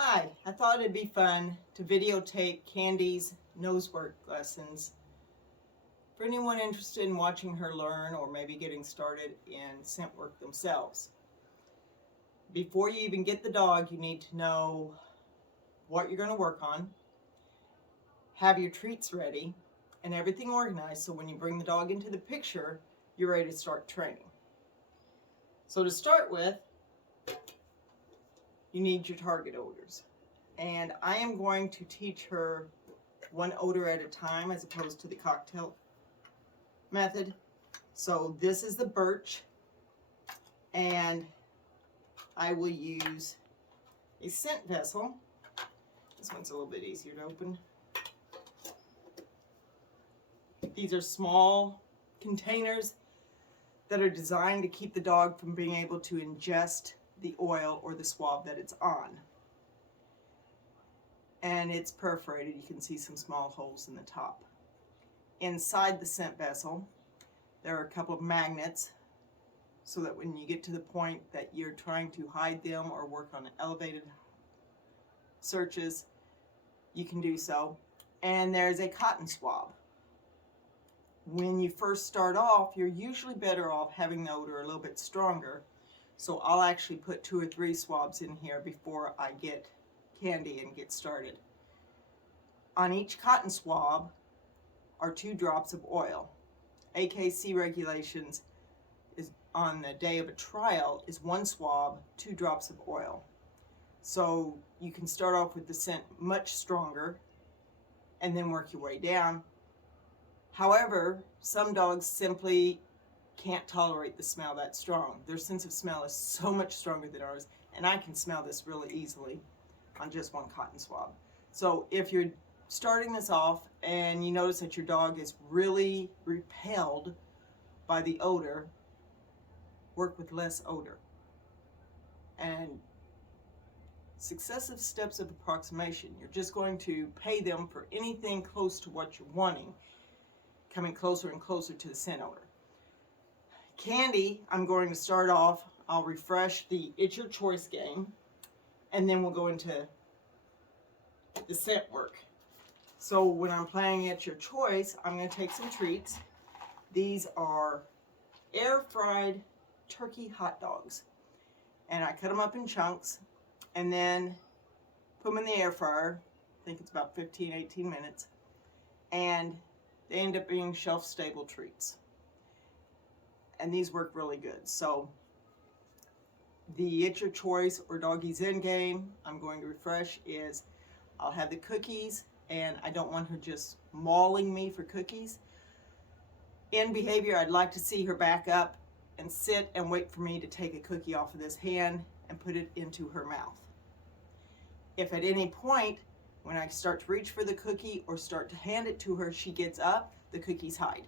Hi, I thought it'd be fun to videotape Candy's nose work lessons for anyone interested in watching her learn or maybe getting started in scent work themselves. Before you even get the dog, you need to know what you're going to work on, have your treats ready, and everything organized so when you bring the dog into the picture, you're ready to start training. So to start with, you need your target odors. And I am going to teach her one odor at a time as opposed to the cocktail method. So this is the birch, and I will use a scent vessel. This one's a little bit easier to open. These are small containers that are designed to keep the dog from being able to ingest the oil or the swab that it's on. And it's perforated. You can see some small holes in the top. Inside the scent vessel, there are a couple of magnets so that when you get to the point that you're trying to hide them or work on elevated searches, you can do so. And there's a cotton swab. When you first start off, you're usually better off having the odor a little bit stronger. So I'll actually put 2 or 3 swabs in here before I get Candy and get started. On each cotton swab are 2 drops of oil. AKC regulations is on the day of a trial is 1 swab, 2 drops of oil. So you can start off with the scent much stronger and then work your way down. However, some dogs simply can't tolerate the smell that strong. Their sense of smell is so much stronger than ours, and I can smell this really easily on just 1 cotton swab. So if you're starting this off and you notice that your dog is really repelled by the odor, work with less odor. And successive steps of approximation, you're just going to pay them for anything close to what you're wanting, coming closer and closer to the scent odor. Candy, I'm going to start off, I'll refresh the It's Your Choice game, and then we'll go into the scent work. So when I'm playing It's Your Choice, I'm going to take some treats. These are air fried turkey hot dogs. And I cut them up in chunks and then put them in the air fryer. I think it's about 15-18 minutes. And they end up being shelf stable treats. And these work really good. So the It's Your Choice or Doggy's In game I'm going to refresh is I'll have the cookies, and I don't want her just mauling me for cookies. In behavior, I'd like to see her back up and sit and wait for me to take a cookie off of this hand and put it into her mouth. If at any point when I start to reach for the cookie or start to hand it to her, she gets up, the cookies hide.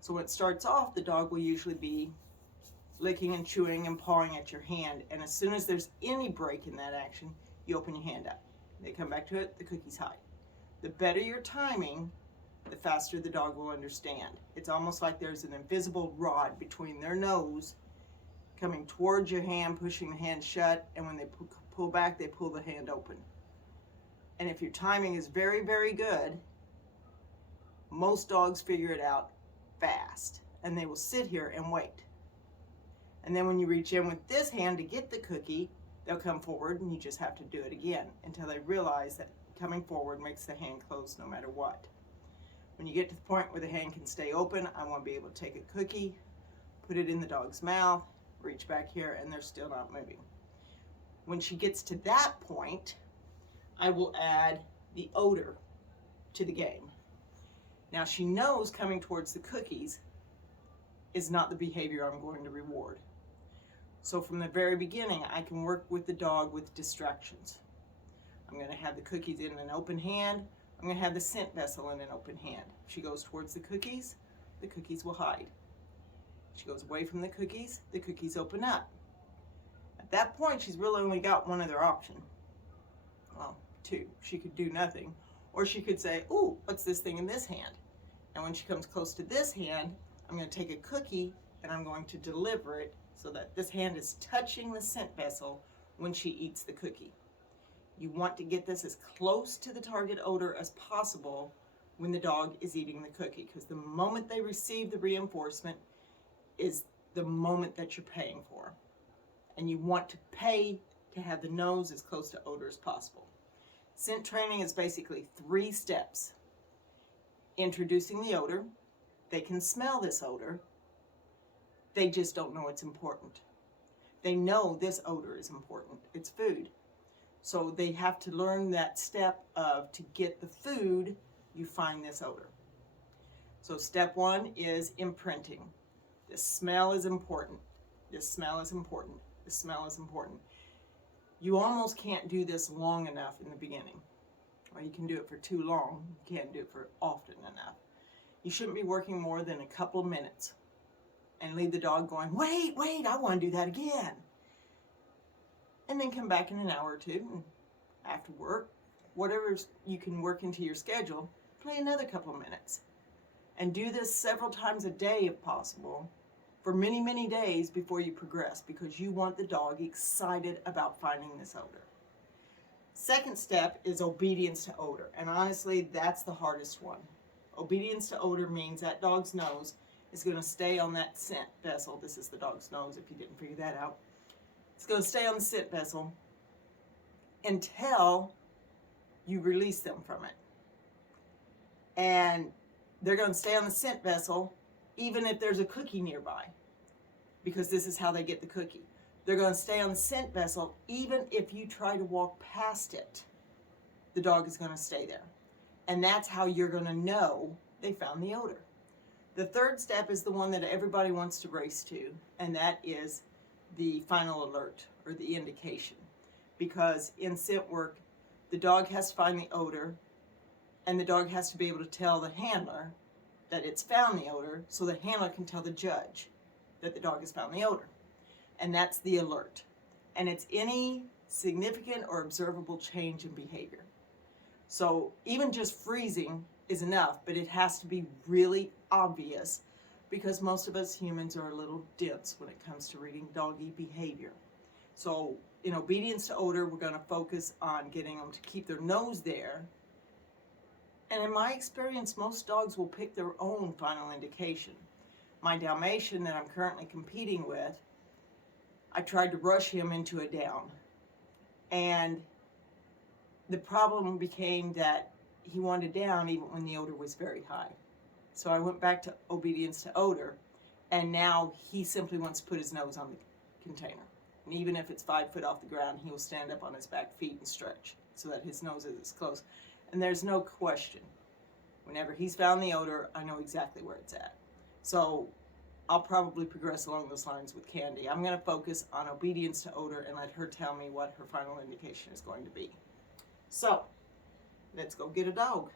So when it starts off, the dog will usually be licking and chewing and pawing at your hand, and as soon as there's any break in that action, you open your hand up. They come back to it, the cookies hide. The better your timing, the faster the dog will understand. It's almost like there's an invisible rod between their nose coming towards your hand, pushing the hand shut, and when they pull back, they pull the hand open. And if your timing is very, very good, most dogs figure it out fast, and they will sit here and wait. And then when you reach in with this hand to get the cookie, they'll come forward, and you just have to do it again until they realize that coming forward makes the hand close no matter what. When you get to the point where the hand can stay open, I want to be able to take a cookie, put it in the dog's mouth, reach back here, and they're still not moving. When she gets to that point, I will add the odor to the game. Now she knows coming towards the cookies is not the behavior I'm going to reward. So from the very beginning, I can work with the dog with distractions. I'm going to have the cookies in an open hand. I'm going to have the scent vessel in an open hand. If she goes towards the cookies will hide. If she goes away from the cookies open up. At that point, she's really only got one other option. Well, 2. She could do nothing. Or she could say, ooh, what's this thing in this hand? And when she comes close to this hand, I'm going to take a cookie and I'm going to deliver it so that this hand is touching the scent vessel when she eats the cookie. You want to get this as close to the target odor as possible when the dog is eating the cookie, because the moment they receive the reinforcement is the moment that you're paying for. And you want to pay to have the nose as close to odor as possible. Scent training is basically 3 steps. Introducing the odor. They can smell this odor. They just don't know it's important. They know this odor is important. It's food. So they have to learn that step of, to get the food, you find this odor. So step 1 is imprinting. The smell is important. This smell is important. The smell is important. You almost can't do this long enough in the beginning. Or you can do it for too long. You can't do it for often enough. You shouldn't be working more than a couple of minutes and leave the dog going, wait, I want to do that again. And then come back in an hour or two, and after work, whatever you can work into your schedule, play another couple of minutes. And do this several times a day if possible, for many, many days before you progress, because you want the dog excited about finding this odor. Second step is obedience to odor, and honestly, that's the hardest one. Obedience to odor means that dog's nose is going to stay on that scent vessel. This is the dog's nose, if you didn't figure that out. It's going to stay on the scent vessel until you release them from it. And they're going to stay on the scent vessel even if there's a cookie nearby, because this is how they get the cookie. They're going to stay on the scent vessel even if you try to walk past it. The dog is going to stay there. And that's how you're going to know they found the odor. The third step is the one that everybody wants to race to, and that is the final alert, or the indication. Because in scent work, the dog has to find the odor, and the dog has to be able to tell the handler that it's found the odor, so the handler can tell the judge that the dog has found the odor. And that's the alert. And it's any significant or observable change in behavior. So even just freezing is enough, but it has to be really obvious, because most of us humans are a little dense when it comes to reading doggy behavior. So in obedience to odor, we're going to focus on getting them to keep their nose there. And in my experience, most dogs will pick their own final indication. My Dalmatian that I'm currently competing with, I tried to rush him into a down. And the problem became that he wanted down even when the odor was very high. So I went back to obedience to odor, and now he simply wants to put his nose on the container. And even if it's 5 foot off the ground, he will stand up on his back feet and stretch so that his nose is as close. And there's no question. Whenever he's found the odor, I know exactly where it's at. So I'll probably progress along those lines with Candy. I'm going to focus on obedience to odor and let her tell me what her final indication is going to be. So let's go get a dog.